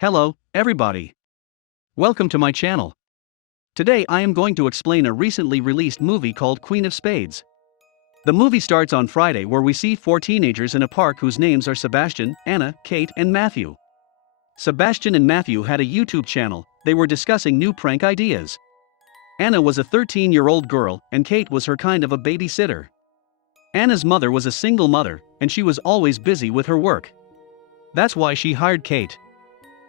Hello, everybody. Welcome to my channel. Today I am going to explain a recently released movie called Queen of Spades. The movie starts on Friday where we see four teenagers in a park whose names are Sebastian, Anna, Kate, and Matthew. Sebastian and Matthew had a YouTube channel. They were discussing new prank ideas. Anna was a 13-year-old girl, and Kate was her kind of a babysitter. Anna's mother was a single mother, and she was always busy with her work. That's why she hired Kate.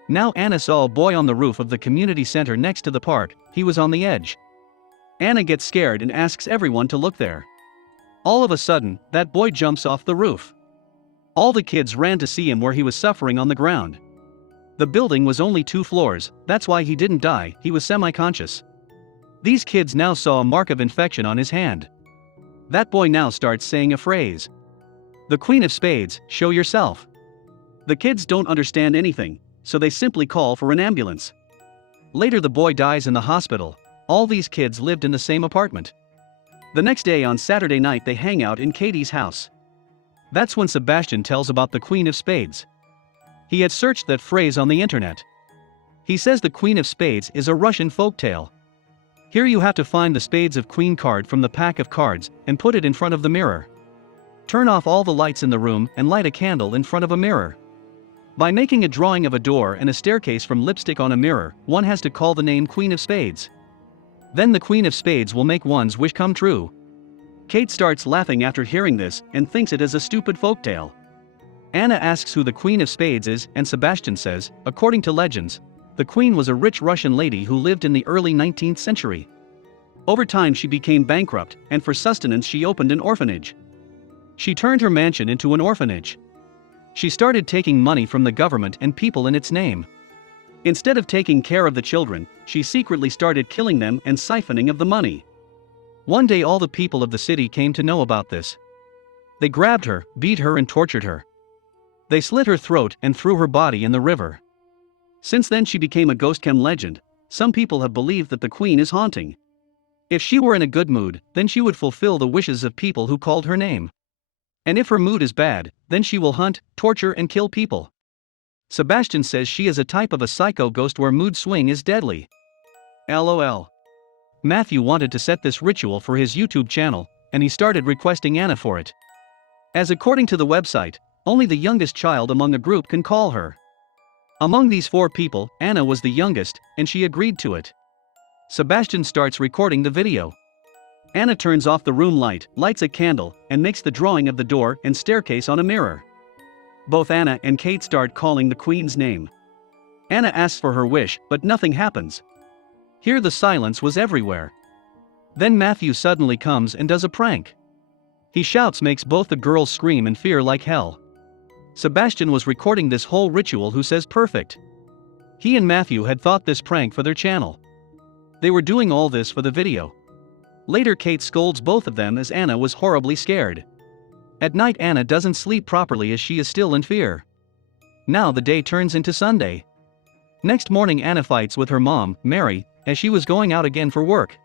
Now Anna saw a boy on the roof of the community center next to the park. He was on the edge. Anna gets scared and asks everyone to look there. All of a sudden, that boy jumps off the roof. All the kids ran to see him where he was suffering on the ground. The building was only 2 floors, that's why he didn't die, he was semi-conscious. These kids now saw a mark of infection on his hand. That boy now starts saying a phrase. "The Queen of Spades, show yourself." The kids don't understand anything, so they simply call for an ambulance. Later the boy dies in the hospital. All these kids lived in the same apartment. The next day on Saturday night they hang out in Katie's house. That's when Sebastian tells about the Queen of Spades. He had searched that phrase on the internet. He says the Queen of Spades is a Russian folktale. Here you have to find the spades of queen card from the pack of cards and put it in front of the mirror. Turn off all the lights in the room and light a candle in front of a mirror. By making a drawing of a door and a staircase from lipstick on a mirror, one has to call the name Queen of Spades. Then the Queen of Spades will make one's wish come true. Kate starts laughing after hearing this and thinks it is a stupid folktale. Anna asks who the Queen of Spades is, and Sebastian says, according to legends, the queen was a rich Russian lady who lived in the early 19th century. Over time she became bankrupt, and for sustenance she opened an orphanage. She turned her mansion into an orphanage. She started taking money from the government and people in its name. Instead of taking care of the children, she secretly started killing them and siphoning of the money. One day all the people of the city came to know about this. They grabbed her, beat her and tortured her. They slit her throat and threw her body in the river. Since then she became a ghost-chem legend. Some people have believed that the queen is haunting. If she were in a good mood, then she would fulfill the wishes of people who called her name. And if her mood is bad, then she will hunt, torture and kill people. Sebastian says she is a type of a psycho ghost where mood swing is deadly. LOL. Matthew wanted to set this ritual for his YouTube channel, and he started requesting Anna for it. As according to the website, only the youngest child among a group can call her. Among these 4 people, Anna was the youngest, and she agreed to it. Sebastian starts recording the video. Anna turns off the room light, lights a candle, and makes the drawing of the door and staircase on a mirror. Both Anna and Kate start calling the queen's name. Anna asks for her wish, but nothing happens. Here the silence was everywhere. Then Matthew suddenly comes and does a prank. He shouts, makes both the girls scream in fear like hell. Sebastian was recording this whole ritual who says perfect. He and Matthew had thought this prank for their channel. They were doing all this for the video. Later Kate scolds both of them as Anna was horribly scared. At night Anna doesn't sleep properly as she is still in fear. Now the day turns into Sunday. Next morning Anna fights with her mom, Mary, as she was going out again for work.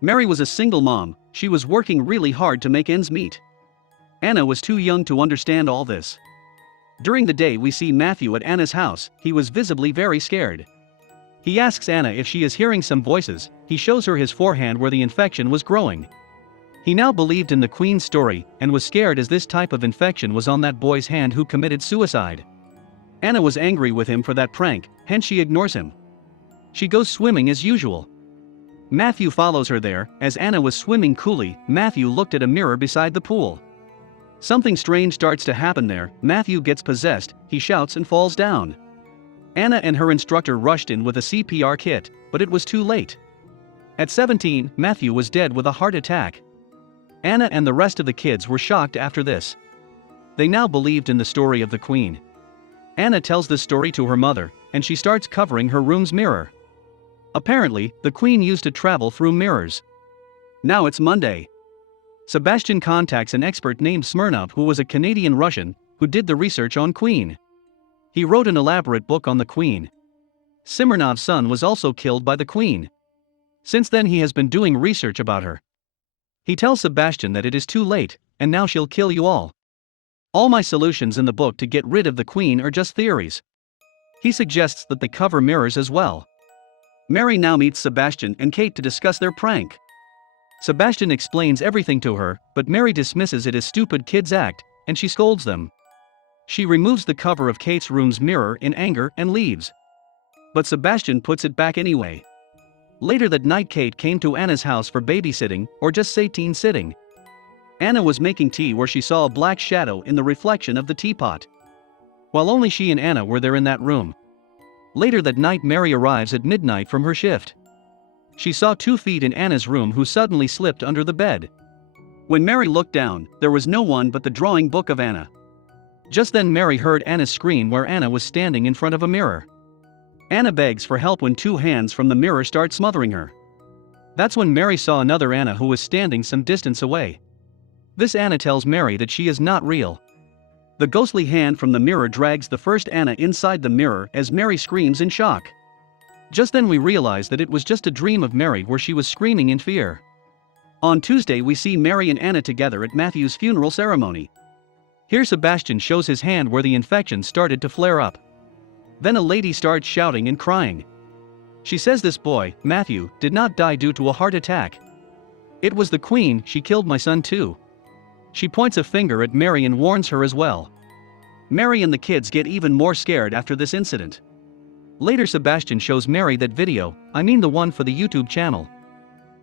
Mary was a single mom, she was working really hard to make ends meet. Anna was too young to understand all this. During the day we see Matthew at Anna's house. He was visibly very scared. He asks Anna if she is hearing some voices. He shows her his forehand where the infection was growing. He now believed in the queen's story and was scared as this type of infection was on that boy's hand who committed suicide. Anna was angry with him for that prank, hence she ignores him. She goes swimming as usual. Matthew follows her there. As Anna was swimming coolly, Matthew looked at a mirror beside the pool. Something strange starts to happen there. Matthew gets possessed, he shouts and falls down. Anna and her instructor rushed in with a CPR kit, but it was too late. At 17, Matthew was dead with a heart attack. Anna and the rest of the kids were shocked after this. They now believed in the story of the queen. Anna tells this story to her mother, and she starts covering her room's mirror. Apparently, the queen used to travel through mirrors. Now it's Monday. Sebastian contacts an expert named Smirnov who was a Canadian Russian, who did the research on Queen. He wrote an elaborate book on the Queen. Smirnov's son was also killed by the Queen. Since then he has been doing research about her. He tells Sebastian that it is too late, and now she'll kill you all. All my solutions in the book to get rid of the Queen are just theories. He suggests that they cover mirrors as well. Mary now meets Sebastian and Kate to discuss their prank. Sebastian explains everything to her, but Mary dismisses it as stupid kids act, and she scolds them. She removes the cover of Kate's room's mirror in anger and leaves. But Sebastian puts it back anyway. Later that night, Kate came to Anna's house for babysitting, or just say teen sitting. Anna was making tea where she saw a black shadow in the reflection of the teapot. While only she and Anna were there in that room. Later that night, Mary arrives at midnight from her shift. She saw 2 feet in Anna's room who suddenly slipped under the bed. When Mary looked down, there was no one but the drawing book of Anna. Just then Mary heard Anna scream where Anna was standing in front of a mirror. Anna begs for help when 2 hands from the mirror start smothering her. That's when Mary saw another Anna who was standing some distance away. This Anna tells Mary that she is not real. The ghostly hand from the mirror drags the first Anna inside the mirror as Mary screams in shock. Just then we realize that it was just a dream of Mary where she was screaming in fear. On Tuesday we see Mary and Anna together at Matthew's funeral ceremony. Here Sebastian shows his hand where the infection started to flare up. Then a lady starts shouting and crying. She says this boy, Matthew, did not die due to a heart attack. It was the Queen, she killed my son too. She points a finger at Mary and warns her as well. Mary and the kids get even more scared after this incident. Later Sebastian shows Mary that video, the one for the YouTube channel.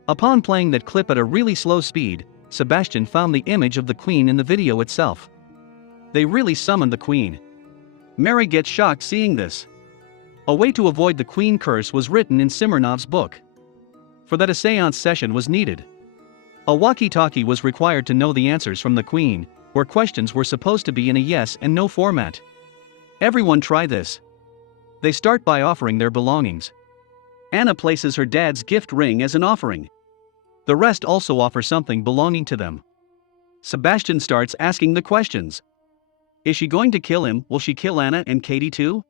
Upon playing that clip at a really slow speed, Sebastian found the image of the Queen in the video itself. They really summoned the Queen. Mary gets shocked seeing this. A way to avoid the Queen curse was written in Smirnov's book. For that a seance session was needed. A walkie-talkie was required to know the answers from the Queen, where questions were supposed to be in a yes and no format. Everyone try this. They start by offering their belongings. Anna places her dad's gift ring as an offering. The rest also offer something belonging to them. Sebastian starts asking the questions. Is she going to kill him? Will she kill Anna and Katie too?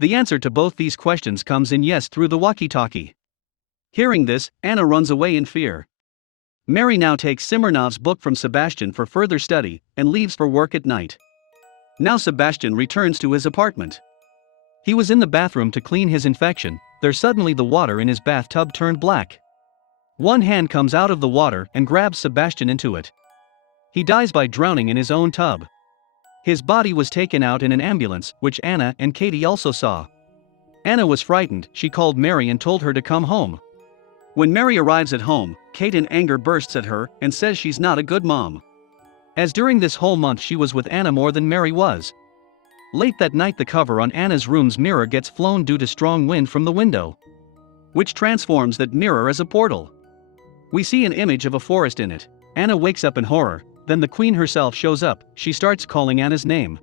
The answer to both these questions comes in yes through the walkie-talkie. Hearing this, Anna runs away in fear. Mary now takes Smirnov's book from Sebastian for further study and leaves for work at night. Now Sebastian returns to his apartment. He was in the bathroom to clean his infection. There suddenly the water in his bathtub turned black. One hand comes out of the water and grabs Sebastian into it. He dies by drowning in his own tub. His body was taken out in an ambulance, which Anna and Katie also saw. Anna was frightened. She called Mary and told her to come home. When Mary arrives at home, Kate in anger bursts at her and says she's not a good mom. As during this whole month she was with Anna more than Mary was. Late that night the cover on Anna's room's mirror gets flown due to strong wind from the window, which transforms that mirror as a portal. We see an image of a forest in it. Anna wakes up in horror, then the Queen herself shows up. She starts calling Anna's name.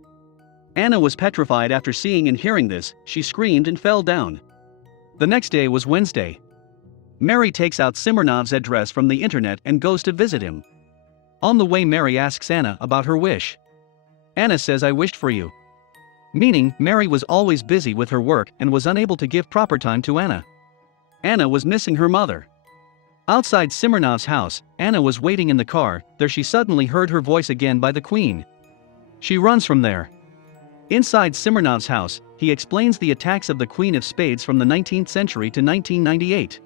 Anna was petrified after seeing and hearing this. She screamed and fell down. The next day was Wednesday. Mary takes out Smirnov's address from the internet and goes to visit him. On the way Mary asks Anna about her wish. Anna says, "I wished for you." Meaning, Mary was always busy with her work and was unable to give proper time to Anna. Anna was missing her mother. Outside Smirnov's house, Anna was waiting in the car. There she suddenly heard her voice again by the Queen. She runs from there. Inside Smirnov's house, he explains the attacks of the Queen of Spades from the 19th century to 1998.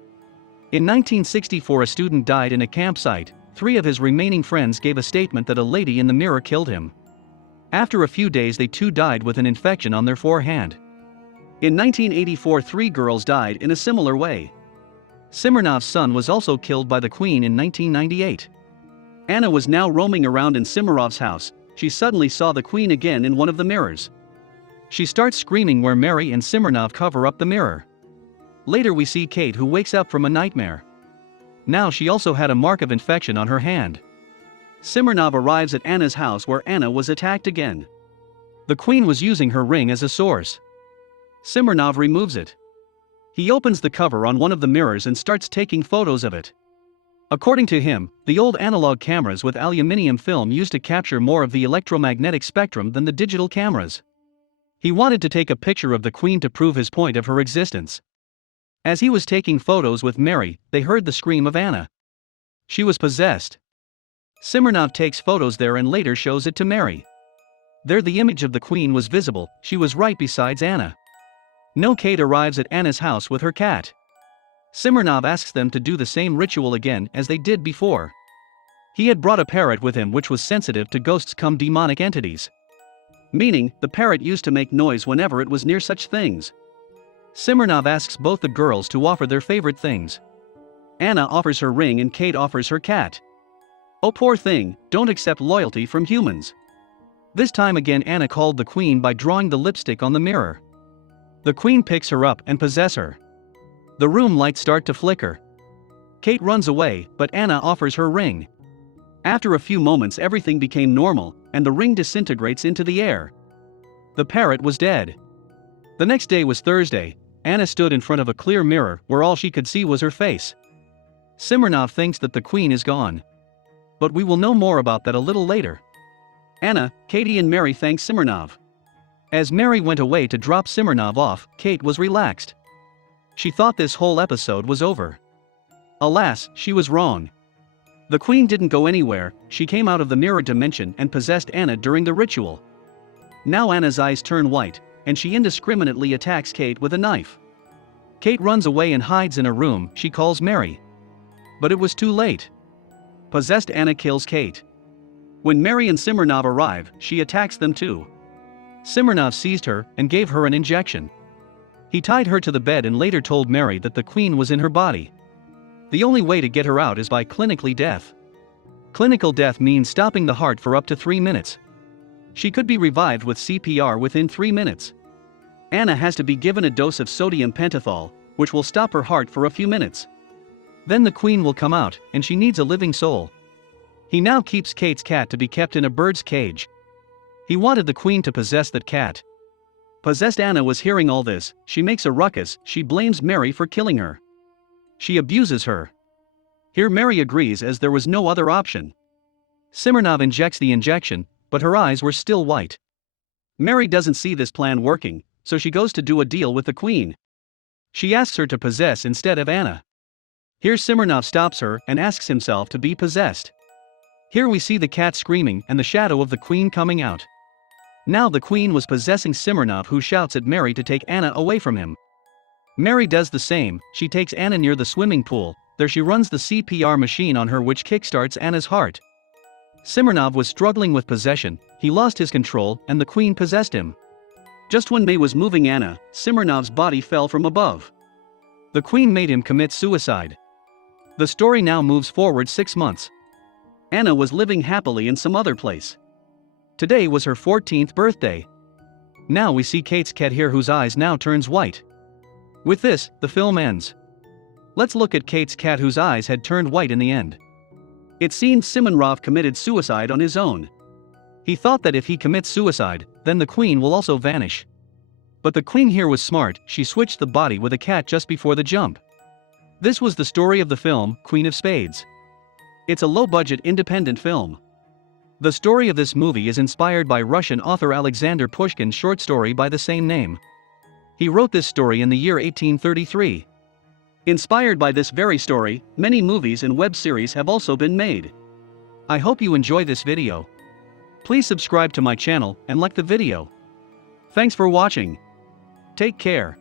In 1964 a student died in a campsite. 3 of his remaining friends gave a statement that a lady in the mirror killed him. After a few days they too died with an infection on their forehand. In 1984 3 girls died in a similar way. Smirnov's son was also killed by the Queen in 1998. Anna was now roaming around in Smirnov's house. She suddenly saw the Queen again in one of the mirrors. She starts screaming where Mary and Smirnov cover up the mirror. Later we see Kate who wakes up from a nightmare. Now she also had a mark of infection on her hand. Smirnov arrives at Anna's house where Anna was attacked again. The Queen was using her ring as a source. Smirnov removes it. He opens the cover on one of the mirrors and starts taking photos of it. According to him, the old analog cameras with aluminium film used to capture more of the electromagnetic spectrum than the digital cameras. He wanted to take a picture of the Queen to prove his point of her existence. As he was taking photos with Mary, they heard the scream of Anna. She was possessed. Smirnov takes photos there and later shows it to Mary. There the image of the Queen was visible. She was right beside Anna. No, Kate arrives at Anna's house with her cat. Smirnov asks them to do the same ritual again as they did before. He had brought a parrot with him which was sensitive to ghosts cum demonic entities. Meaning, the parrot used to make noise whenever it was near such things. Smirnov asks both the girls to offer their favorite things. Anna offers her ring and Kate offers her cat. Oh, poor thing, don't accept loyalty from humans. This time again Anna called the queen by drawing the lipstick on the mirror. The queen picks her up and possesses her. The room lights start to flicker. Kate runs away, but Anna offers her ring. After a few moments everything became normal, and the ring disintegrates into the air. The parrot was dead. The next day was Thursday. Anna stood in front of a clear mirror where all she could see was her face. Smirnov thinks that the queen is gone. But we will know more about that a little later. Anna, Katie and Mary thank Smirnov. As Mary went away to drop Smirnov off, Kate was relaxed. She thought this whole episode was over. Alas, she was wrong. The queen didn't go anywhere, she came out of the mirror dimension and possessed Anna during the ritual. Now Anna's eyes turn white, and she indiscriminately attacks Kate with a knife. Kate runs away and hides in a room. She calls Mary. But it was too late. Possessed Anna kills Kate. When Mary and Smirnov arrive, she attacks them too. Smirnov seized her and gave her an injection. He tied her to the bed and later told Mary that the queen was in her body. The only way to get her out is by clinical death. Clinical death means stopping the heart for up to 3 minutes. She could be revived with CPR within 3 minutes. Anna has to be given a dose of sodium pentothal, which will stop her heart for a few minutes. Then the queen will come out, and she needs a living soul. He now keeps Kate's cat to be kept in a bird's cage. He wanted the queen to possess that cat. Possessed Anna was hearing all this. She makes a ruckus. She blames Mary for killing her. She abuses her. Here Mary agrees as there was no other option. Smirnov injects the injection, but her eyes were still white. Mary doesn't see this plan working, so she goes to do a deal with the queen. She asks her to possess instead of Anna. Here Smirnov stops her and asks himself to be possessed. Here we see the cat screaming and the shadow of the queen coming out. Now the queen was possessing Smirnov, who shouts at Mary to take Anna away from him. Mary does the same. She takes Anna near the swimming pool. There she runs the CPR machine on her, which kickstarts Anna's heart. Smirnov was struggling with possession. He lost his control and the queen possessed him. Just when May was moving Anna, Smirnov's body fell from above. The queen made him commit suicide. The story now moves forward 6 months. Anna was living happily in some other place. Today was her 14th birthday. Now we see Kate's cat here, whose eyes now turns white. With this, the film ends. Let's look at Kate's cat, whose eyes had turned white in the end. It seems Smirnov committed suicide on his own. He thought that if he commits suicide, then the queen will also vanish. But the queen here was smart. She switched the body with a cat just before the jump. This was the story of the film, Queen of Spades. It's a low-budget independent film. The story of this movie is inspired by Russian author Alexander Pushkin's short story by the same name. He wrote this story in the year 1833. Inspired by this very story, many movies and web series have also been made. I hope you enjoy this video. Please subscribe to my channel and like the video. Thanks for watching. Take care.